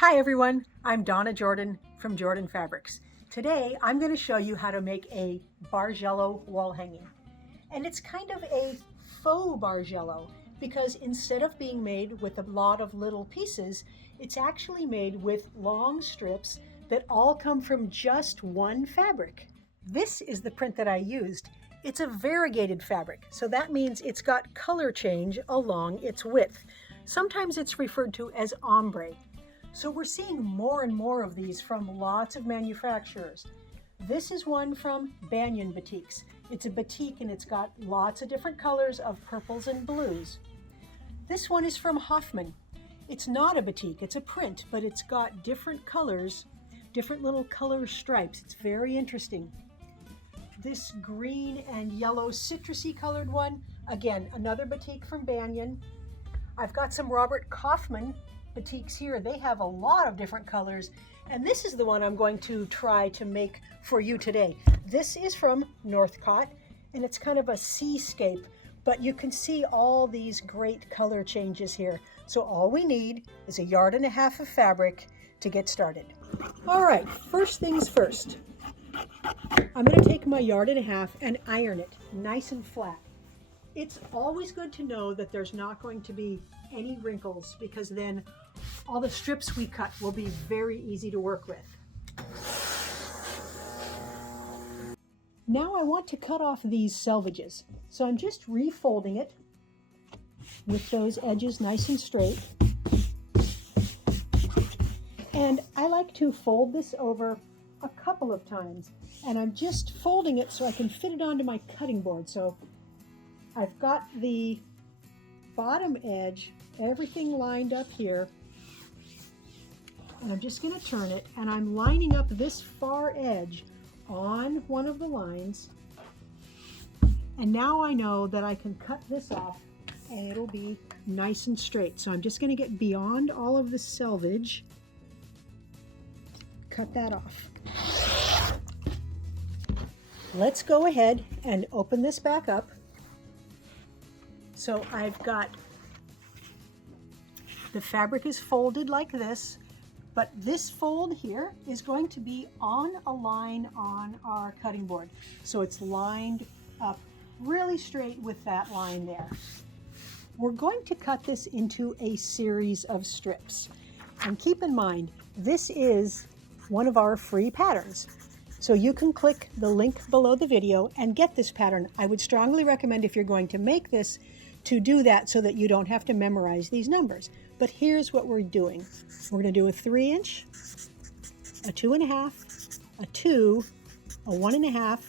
Hi everyone, I'm Donna Jordan from Jordan Fabrics. Today I'm going to show you how to make a Bargello wall hanging. And it's kind of a faux Bargello because instead of being made with a lot of little pieces, it's actually made with long strips that all come from just one fabric. This is the print that I used. It's a variegated fabric, so that means it's got color change along its width. Sometimes it's referred to as ombre. So we're seeing more and more of these from lots of manufacturers. This is one from Banyan Batiks. It's a batik and it's got lots of different colors of purples and blues. This one is from Hoffman. It's not a batik, it's a print, but it's got different colors, different little color stripes. It's very interesting. This green and yellow citrusy colored one, again, another batik from Banyan. I've got some Robert Kaufman batiks here. They have a lot of different colors, and this is the one I'm going to try to make for you today. This is from Northcott, and it's kind of a seascape, but you can see all these great color changes here. So all we need is 1.5 yards of fabric to get started. All right, first things first. I'm going to take my 1.5 yards and iron it nice and flat. It's always good to know that there's not going to be any wrinkles, because then all the strips we cut will be very easy to work with. Now I want to cut off these selvages, so I'm just refolding it with those edges nice and straight. And I like to fold this over a couple of times, and I'm just folding it so I can fit it onto my cutting board. So I've got the bottom edge, everything lined up here, and I'm just going to turn it, and I'm lining up this far edge on one of the lines, and now I know that I can cut this off and it'll be nice and straight. So I'm just going to get beyond all of the selvage, cut that off. Let's go ahead and open this back up. So I've got the fabric is folded like this, but this fold here is going to be on a line on our cutting board. So it's lined up really straight with that line there. We're going to cut this into a series of strips. And keep in mind, this is one of our free patterns. So you can click the link below the video and get this pattern. I would strongly recommend, if you're going to make this, to do that so that you don't have to memorize these numbers. But here's what we're doing. We're going to do a 3-inch, a 2.5, a 2, a 1.5,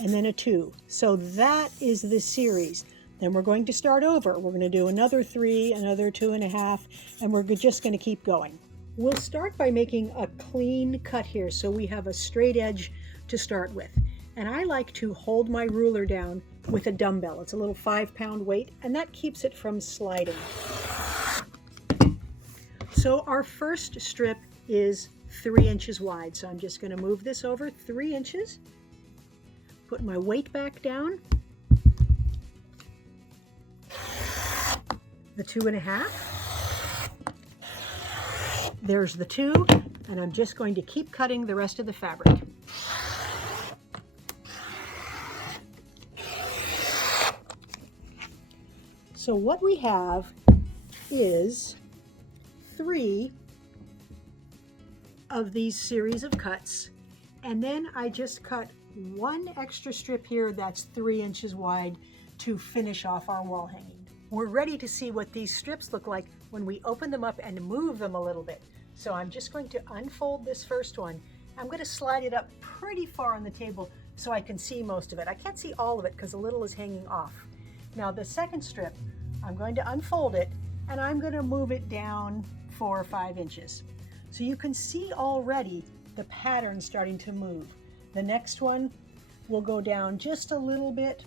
and then a 2. So that is the series. Then we're going to start over. We're going to do another 3, another 2.5, and we're just going to keep going. We'll start by making a clean cut here so we have a straight edge to start with. And I like to hold my ruler down with a dumbbell. It's a little 5-pound weight, and that keeps it from sliding. So our first strip is 3 inches wide. So I'm just going to move this over 3 inches, put my weight back down, the 2.5, there's the 2, and I'm just going to keep cutting the rest of the fabric. So what we have is 3 of these series of cuts, and then I just cut 1 extra strip here that's 3 inches wide to finish off our wall hanging. We're ready to see what these strips look like when we open them up and move them a little bit. So I'm just going to unfold this first one. I'm going to slide it up pretty far on the table so I can see most of it. I can't see all of it because a little is hanging off. Now the second strip, I'm going to unfold it, and I'm going to move it down 4 or 5 inches. So you can see already the pattern starting to move. The next one will go down just a little bit,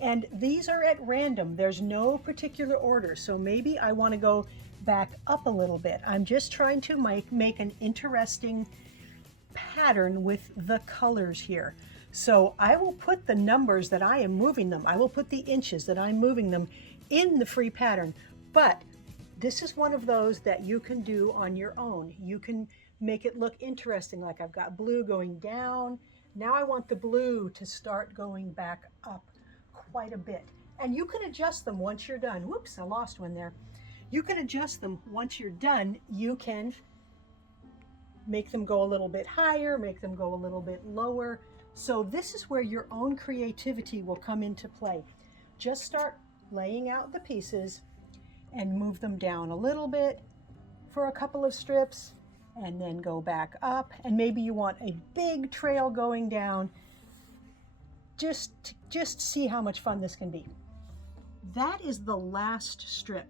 and these are at random. There's no particular order, so maybe I want to go back up a little bit. I'm just trying to make an interesting pattern with the colors here. So I will put the numbers that I am moving them, I will put the inches that I'm moving them in the free pattern, but This is one of those that you can do on your own. You can make it look interesting, like I've got blue going down. Now I want the blue to start going back up quite a bit. And you can adjust them once you're done. Whoops, I lost one there. You can adjust them once you're done. You can make them go a little bit higher, make them go a little bit lower. So this is where your own creativity will come into play. Just start laying out the pieces and move them down a little bit for a couple of strips, and then go back up. And maybe you want a big trail going down. Just see how much fun this can be. That is the last strip.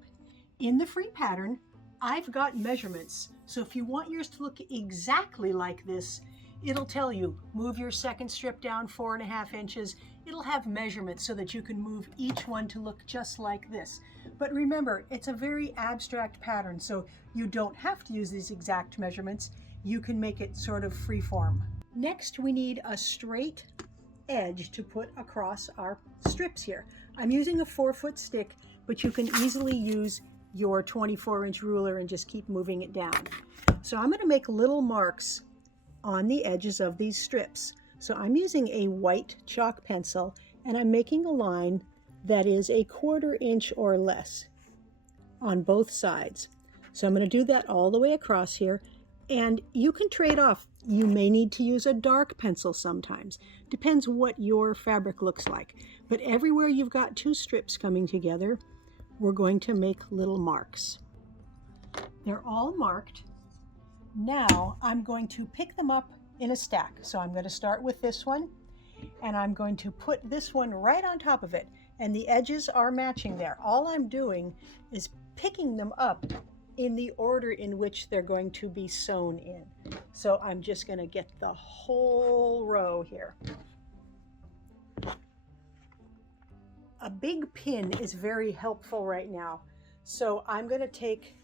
In the free pattern, I've got measurements. So if you want yours to look exactly like this, it'll tell you, move your second strip down 4.5 inches. It'll have measurements so that you can move each one to look just like this. But remember, it's a very abstract pattern, so you don't have to use these exact measurements. You can make it sort of freeform. Next, we need a straight edge to put across our strips here. I'm using a 4-foot stick, but you can easily use your 24-inch ruler and just keep moving it down. So I'm going to make little marks on the edges of these strips. So I'm using a white chalk pencil, and I'm making a line that is 1/4 inch or less on both sides. So I'm going to do that all the way across here, and you can trade off. You may need to use a dark pencil sometimes. Depends what your fabric looks like. But everywhere you've got 2 strips coming together, we're going to make little marks. They're all marked. Now I'm going to pick them up in a stack. So I'm going to start with this one, and I'm going to put this one right on top of it, and the edges are matching there. All I'm doing is picking them up in the order in which they're going to be sewn in. So I'm just going to get the whole row here. A big pin is very helpful right now. So I'm going to take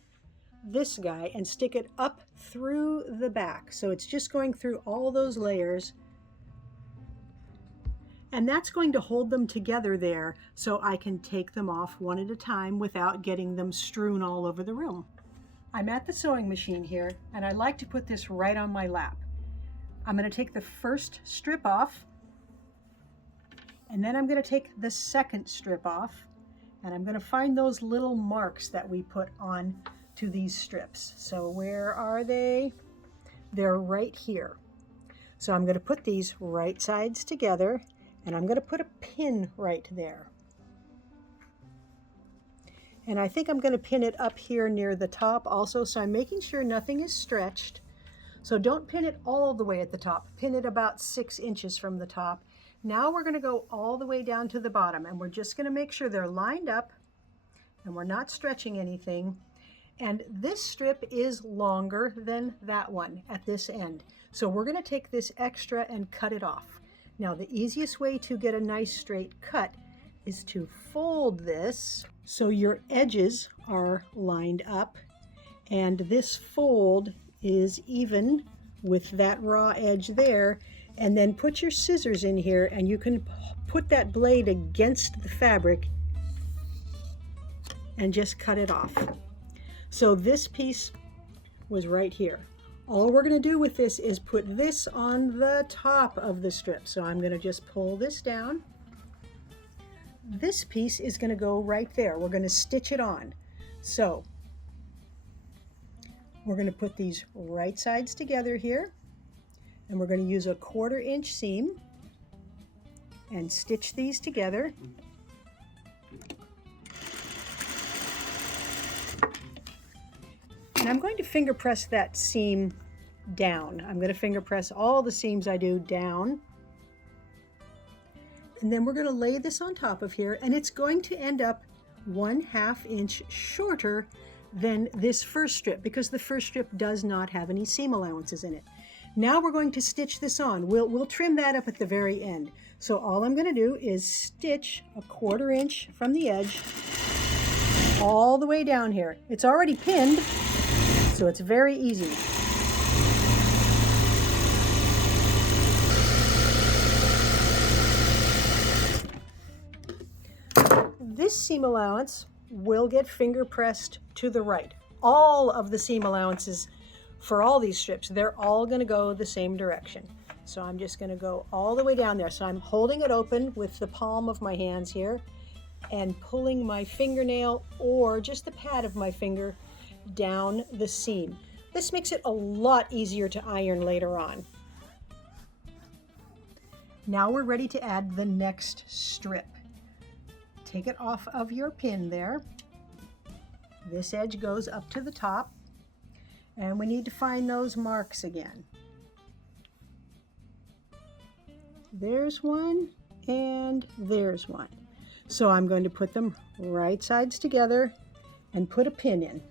this guy and stick it up through the back. So it's just going through all those layers. And that's going to hold them together there so I can take them off one at a time without getting them strewn all over the room. I'm at the sewing machine here, and I like to put this right on my lap. I'm going to take the first strip off, and then I'm going to take the second strip off, and I'm going to find those little marks that we put on to these strips. So where are they? They're right here. So I'm going to put these right sides together, and I'm going to put a pin right there. And I think I'm going to pin it up here near the top also, so I'm making sure nothing is stretched. So don't pin it all the way at the top. Pin it about 6 inches from the top. Now we're going to go all the way down to the bottom, and we're just going to make sure they're lined up and we're not stretching anything. And this strip is longer than that one at this end. So we're going to take this extra and cut it off. Now the easiest way to get a nice straight cut is to fold this so your edges are lined up, and this fold is even with that raw edge there. And then put your scissors in here, and you can put that blade against the fabric and just cut it off. So this piece was right here. All we're going to do with this is put this on the top of the strip. So I'm going to just pull this down. This piece is going to go right there. We're going to stitch it on. So we're going to put these right sides together here, and we're going to use a 1/4 inch seam and stitch these together. And I'm going to finger press that seam down. I'm going to finger press all the seams I do down. And then we're going to lay this on top of here, and it's going to end up 1/2 inch shorter than this first strip, because the first strip does not have any seam allowances in it. Now we're going to stitch this on. We'll trim that up at the very end. So all I'm going to do is stitch a 1/4 inch from the edge all the way down here. It's already pinned, so it's very easy. This seam allowance will get finger pressed to the right. All of the seam allowances for all these strips, they're all going to go the same direction. So I'm just going to go all the way down there. So I'm holding it open with the palm of my hands here and pulling my fingernail or just the pad of my finger down the seam. This makes it a lot easier to iron later on. Now we're ready to add the next strip. Take it off of your pin there. This edge goes up to the top, and we need to find those marks again. There's one and there's one. So I'm going to put them right sides together and put a pin in.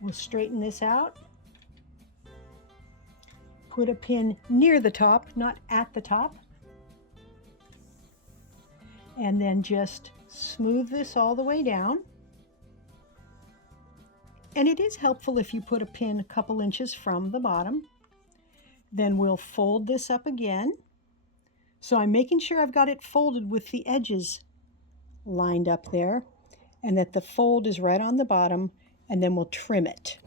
We'll straighten this out. Put a pin near the top, not at the top. And then just smooth this all the way down. And it is helpful if you put a pin a couple inches from the bottom. Then we'll fold this up again. So I'm making sure I've got it folded with the edges lined up there, and that the fold is right on the bottom, and then we'll trim it.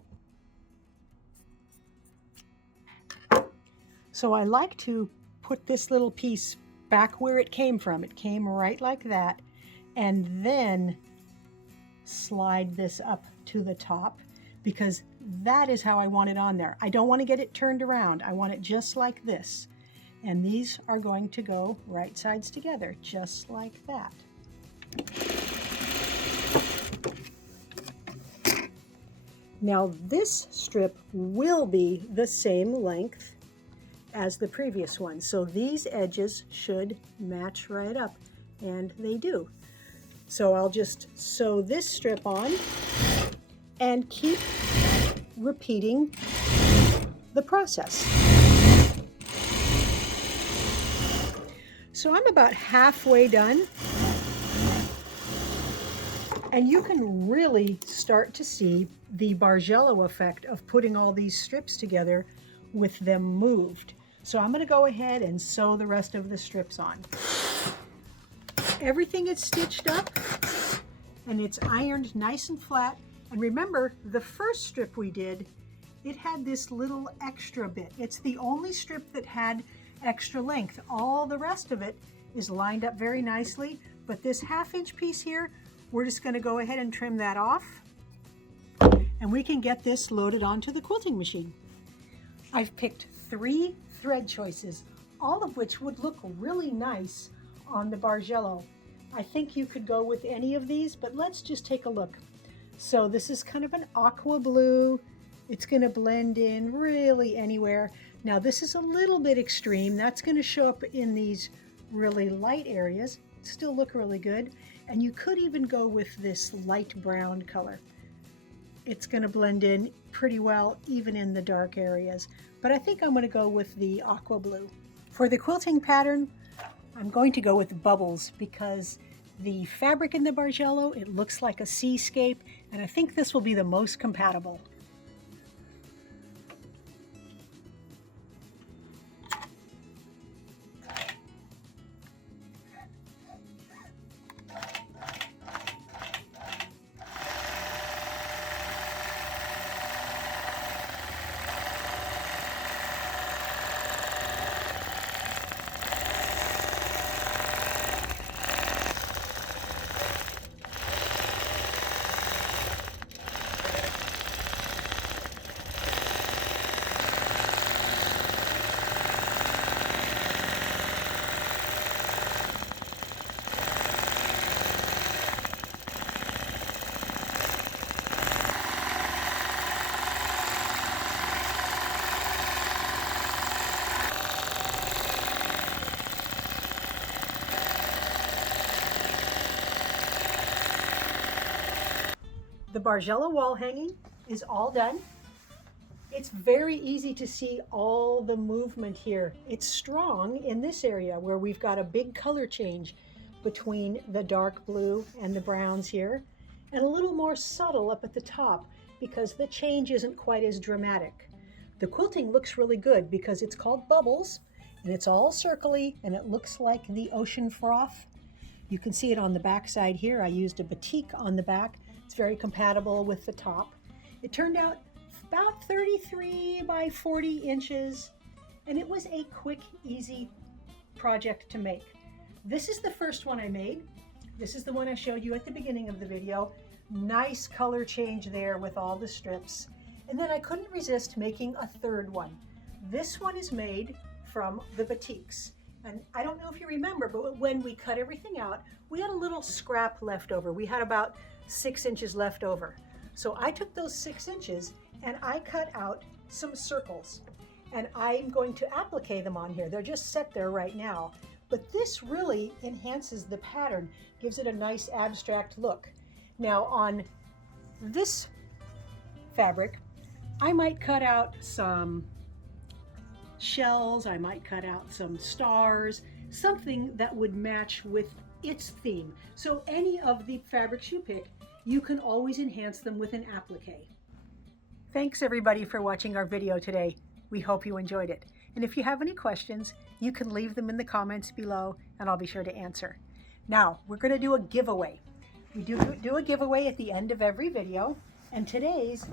So I like to put this little piece back where it came from. It came right like that, and then slide this up to the top, because that is how I want it on there. I don't want to get it turned around. I want it just like this. And these are going to go right sides together, just like that. Now this strip will be the same length as the previous one. So these edges should match right up, and they do. So I'll just sew this strip on and keep repeating the process. So I'm about halfway done, and you can really start to see the Bargello effect of putting all these strips together with them moved. So I'm going to go ahead and sew the rest of the strips on. Everything is stitched up and it's ironed nice and flat. And remember, the first strip we did, it had this little extra bit. It's the only strip that had extra length. All the rest of it is lined up very nicely, but this 1/2 inch piece here, we're just going to go ahead and trim that off, and we can get this loaded onto the quilting machine. I've picked 3 thread choices, all of which would look really nice on the Bargello. I think you could go with any of these, but let's just take a look. So this is kind of an aqua blue. It's going to blend in really anywhere. Now this is a little bit extreme. That's going to show up in these really light areas. Still look really good. And you could even go with this light brown color. It's going to blend in pretty well even in the dark areas. But I think I'm going to go with the aqua blue. For the quilting pattern, I'm going to go with bubbles because the fabric in the Bargello, it looks like a seascape, and I think this will be the most compatible. The Bargello wall hanging is all done. It's very easy to see all the movement here. It's strong in this area where we've got a big color change between the dark blue and the browns here, and a little more subtle up at the top because the change isn't quite as dramatic. The quilting looks really good because it's called bubbles and it's all circly and it looks like the ocean froth. You can see it on the back side here. I used a batik on the back. It's very compatible with the top. It turned out about 33 by 40 inches, and it was a quick, easy project to make. This is the first one I made. This is the one I showed you at the beginning of the video. Nice color change there with all the strips. And then I couldn't resist making a third one. This one is made from the batiks. And I don't know if you remember, but when we cut everything out, we had a little scrap left over. We had about 6 inches left over. So I took those 6 inches and I cut out some circles. And I'm going to applique them on here. They're just set there right now. But this really enhances the pattern, gives it a nice abstract look. Now on this fabric, I might cut out some shells, I might cut out some stars, something that would match with its theme. So any of the fabrics you pick, you can always enhance them with an applique. Thanks everybody for watching our video today. We hope you enjoyed it. And if you have any questions, you can leave them in the comments below and I'll be sure to answer. Now, we're going to do a giveaway. We do a giveaway at the end of every video, and today's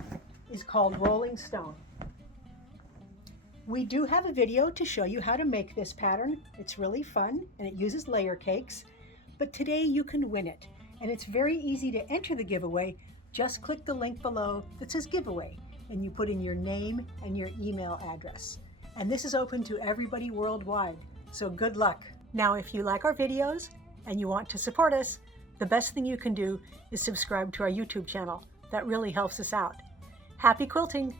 is called Rolling Stone. We do have a video to show you how to make this pattern. It's really fun and it uses layer cakes, but today you can win it. And it's very easy to enter the giveaway. Just click the link below that says giveaway and you put in your name and your email address. And this is open to everybody worldwide, so good luck. Now, if you like our videos and you want to support us, the best thing you can do is subscribe to our YouTube channel. That really helps us out. Happy quilting!